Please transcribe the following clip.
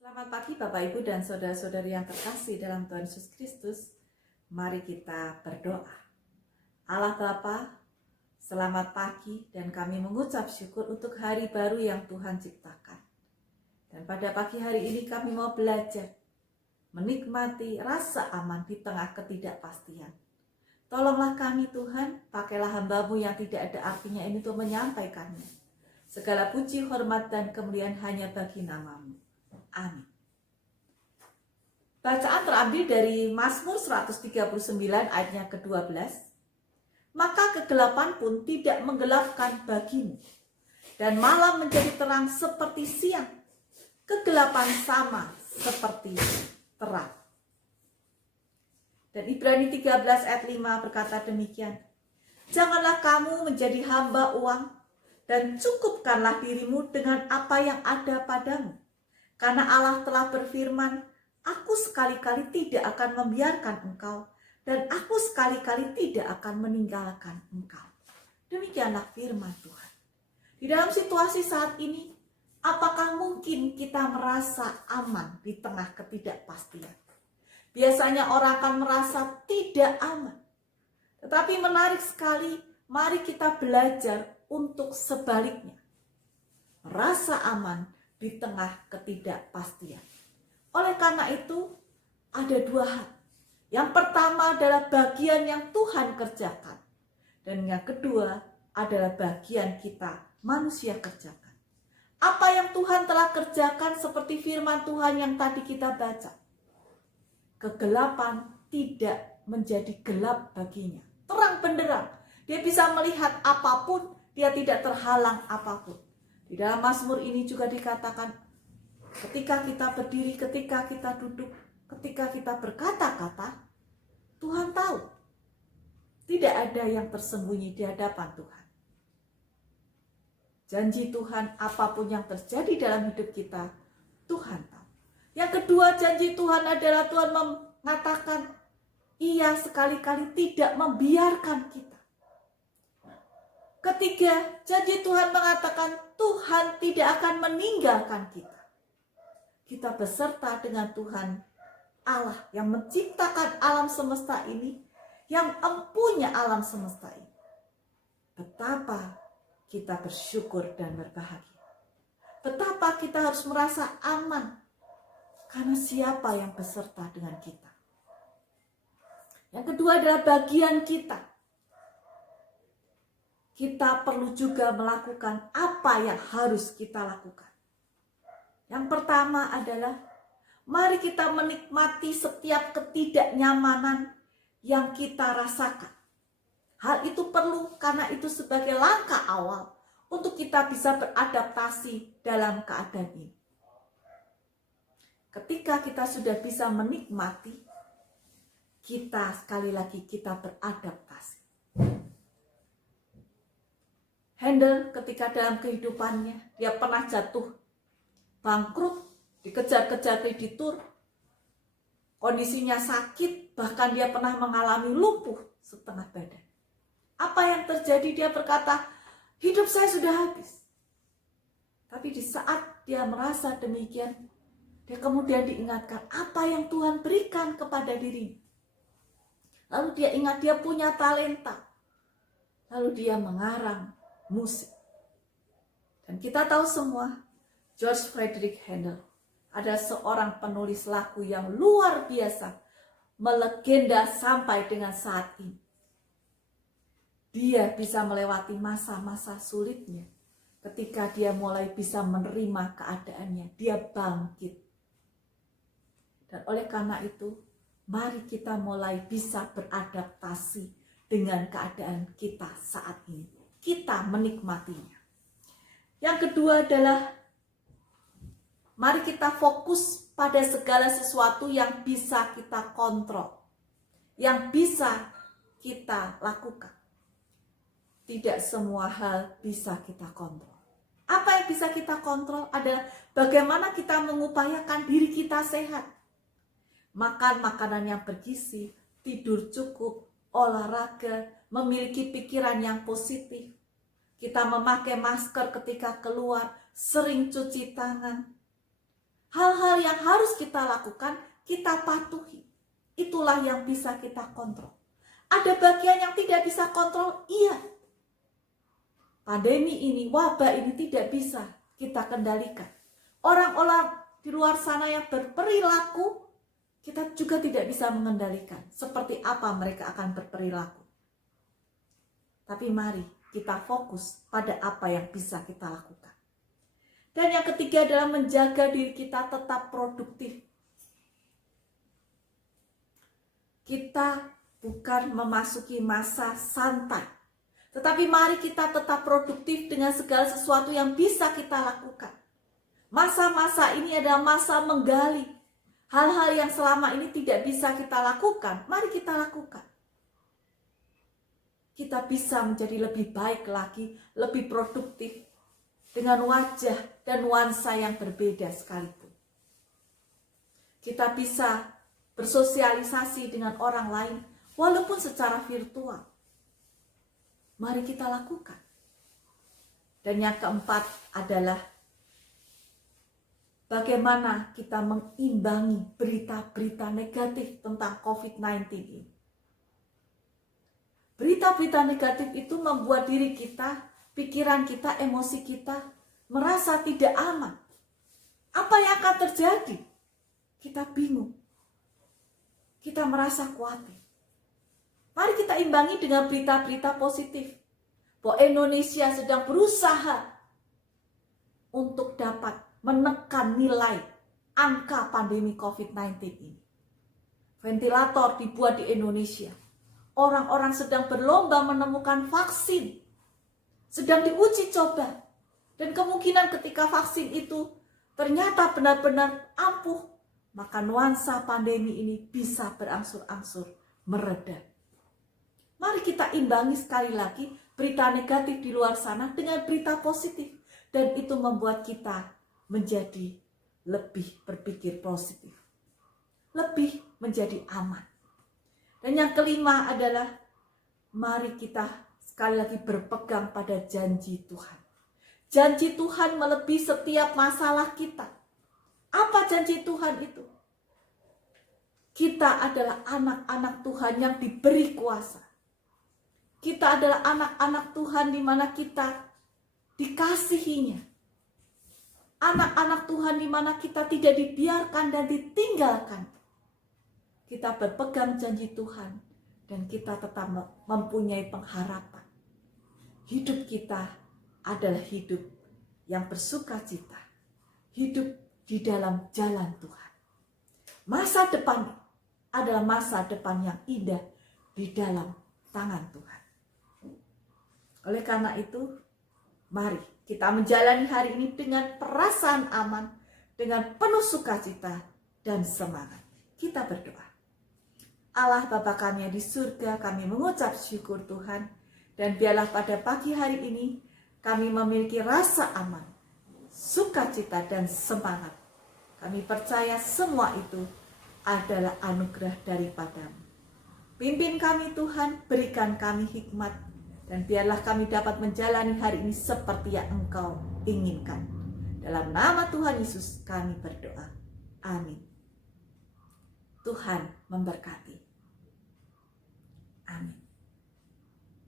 Selamat pagi Bapak Ibu dan saudara-saudari yang terkasih dalam Tuhan Yesus Kristus. Mari kita berdoa. Allah Bapa, selamat pagi dan kami mengucap syukur untuk hari baru yang Tuhan ciptakan. Dan pada pagi hari ini kami mau belajar menikmati rasa aman di tengah ketidakpastian. Tolonglah kami Tuhan, pakailah hamba-Mu yang tidak ada artinya ini untuk menyampaikannya. Segala puji, hormat, dan kemuliaan hanya bagi nama-Mu. Amin. Bacaan terambil dari Mazmur 139 ayatnya ke-12. Maka kegelapan pun tidak menggelapkan bagimu, dan malam menjadi terang seperti siang. Kegelapan sama seperti terang. Dan Ibrani 13 ayat 5 berkata demikian. Janganlah kamu menjadi hamba uang, dan cukupkanlah dirimu dengan apa yang ada padamu. Karena Allah telah berfirman, aku sekali-kali tidak akan membiarkan engkau, dan aku sekali-kali tidak akan meninggalkan engkau. Demikianlah firman Tuhan. Di dalam situasi saat ini, apakah mungkin kita merasa aman di tengah ketidakpastian? Biasanya orang akan merasa tidak aman. Tetapi menarik sekali, mari kita belajar untuk sebaliknya. Rasa aman di tengah ketidakpastian. Oleh karena itu, ada dua hal. Yang pertama adalah bagian yang Tuhan kerjakan. Dan yang kedua adalah bagian kita, manusia, kerjakan. Apa yang Tuhan telah kerjakan seperti firman Tuhan yang tadi kita baca. Kegelapan tidak menjadi gelap baginya. Terang benderang. Dia bisa melihat apapun, dia tidak terhalang apapun. Di dalam Mazmur ini juga dikatakan, ketika kita berdiri, ketika kita duduk, ketika kita berkata-kata, Tuhan tahu. Tidak ada yang tersembunyi di hadapan Tuhan. Janji Tuhan, apapun yang terjadi dalam hidup kita, Tuhan tahu. Yang kedua, janji Tuhan adalah Tuhan mengatakan, Ia sekali-kali tidak membiarkan kita. Ketiga, janji Tuhan mengatakan Tuhan tidak akan meninggalkan kita. Kita beserta dengan Tuhan Allah yang menciptakan alam semesta ini, yang empunya alam semesta ini. Betapa kita bersyukur dan berbahagia. Betapa kita harus merasa aman, karena siapa yang beserta dengan kita. Yang kedua adalah bagian kita. Kita perlu juga melakukan apa yang harus kita lakukan. Yang pertama adalah mari kita menikmati setiap ketidaknyamanan yang kita rasakan. Hal itu perlu karena itu sebagai langkah awal untuk kita bisa beradaptasi dalam keadaan ini. Ketika kita sudah bisa menikmati, kita sekali lagi kita beradaptasi. Handel ketika dalam kehidupannya dia pernah jatuh, bangkrut, dikejar-kejar kreditur, kondisinya sakit, bahkan dia pernah mengalami lumpuh setengah badan. Apa yang terjadi? Dia berkata, hidup saya sudah habis. Tapi di saat dia merasa demikian, dia kemudian diingatkan apa yang Tuhan berikan kepada dirinya. Lalu dia ingat dia punya talenta. Lalu dia mengarang musik. Dan kita tahu semua, George Frederick Handel adalah seorang penulis lagu yang luar biasa, melegenda sampai dengan saat ini. Dia bisa melewati masa-masa sulitnya. Ketika dia mulai bisa menerima keadaannya, dia bangkit. Dan oleh karena itu, mari kita mulai bisa beradaptasi dengan keadaan kita saat ini. Kita menikmatinya. Yang kedua adalah mari kita fokus pada segala sesuatu yang bisa kita kontrol, yang bisa kita lakukan. Tidak semua hal bisa kita kontrol. Apa yang bisa kita kontrol adalah bagaimana kita mengupayakan diri kita sehat. Makan makanan yang bergizi, tidur cukup, olahraga, memiliki pikiran yang positif. Kita memakai masker ketika keluar, sering cuci tangan. Hal-hal yang harus kita lakukan, kita patuhi. Itulah yang bisa kita kontrol. Ada bagian yang tidak bisa kontrol, iya. Pandemi ini, wabah ini tidak bisa kita kendalikan. Orang-orang di luar sana yang berperilaku, kita juga tidak bisa mengendalikan seperti apa mereka akan berperilaku. Tapi mari kita fokus pada apa yang bisa kita lakukan. Dan yang ketiga adalah menjaga diri kita tetap produktif. Kita bukan memasuki masa santai, tetapi mari kita tetap produktif dengan segala sesuatu yang bisa kita lakukan. Masa-masa ini adalah masa menggali hal-hal yang selama ini tidak bisa kita lakukan. Mari kita lakukan. Kita bisa menjadi lebih baik lagi, lebih produktif dengan wajah dan nuansa yang berbeda sekalipun. Kita bisa bersosialisasi dengan orang lain walaupun secara virtual. Mari kita lakukan. Dan yang keempat adalah bagaimana kita mengimbangi berita-berita negatif tentang COVID-19 ini. Berita-berita negatif itu membuat diri kita, pikiran kita, emosi kita merasa tidak aman. Apa yang akan terjadi? Kita bingung. Kita merasa khawatir. Mari kita imbangi dengan berita-berita positif. Bahwa Indonesia sedang berusaha untuk dapat menekan nilai angka pandemi COVID-19 ini. Ventilator dibuat di Indonesia. Orang-orang sedang berlomba menemukan vaksin. Sedang diuji coba. Dan kemungkinan ketika vaksin itu ternyata benar-benar ampuh, maka nuansa pandemi ini bisa berangsur-angsur mereda. Mari kita imbangi sekali lagi berita negatif di luar sana dengan berita positif. Dan itu membuat kita menjadi lebih berpikir positif. Lebih menjadi aman. Dan yang kelima adalah mari kita sekali lagi berpegang pada janji Tuhan. Janji Tuhan melebihi setiap masalah kita. Apa janji Tuhan itu? Kita adalah anak-anak Tuhan yang diberi kuasa. Kita adalah anak-anak Tuhan di mana kita dikasihinya. Anak-anak Tuhan di mana kita tidak dibiarkan dan ditinggalkan. Kita berpegang janji Tuhan dan kita tetap mempunyai pengharapan. Hidup kita adalah hidup yang bersukacita. Hidup di dalam jalan Tuhan. Masa depan adalah masa depan yang indah di dalam tangan Tuhan. Oleh karena itu, mari kita menjalani hari ini dengan perasaan aman, dengan penuh sukacita dan semangat. Kita berdoa. Allah Bapa kami yang di surga, kami mengucap syukur Tuhan. Dan biarlah pada pagi hari ini kami memiliki rasa aman, sukacita dan semangat. Kami percaya semua itu adalah anugerah daripadamu. Pimpin kami Tuhan, berikan kami hikmat. Dan biarlah kami dapat menjalani hari ini seperti yang Engkau inginkan. Dalam nama Tuhan Yesus kami berdoa. Amin. Tuhan memberkati. Amin.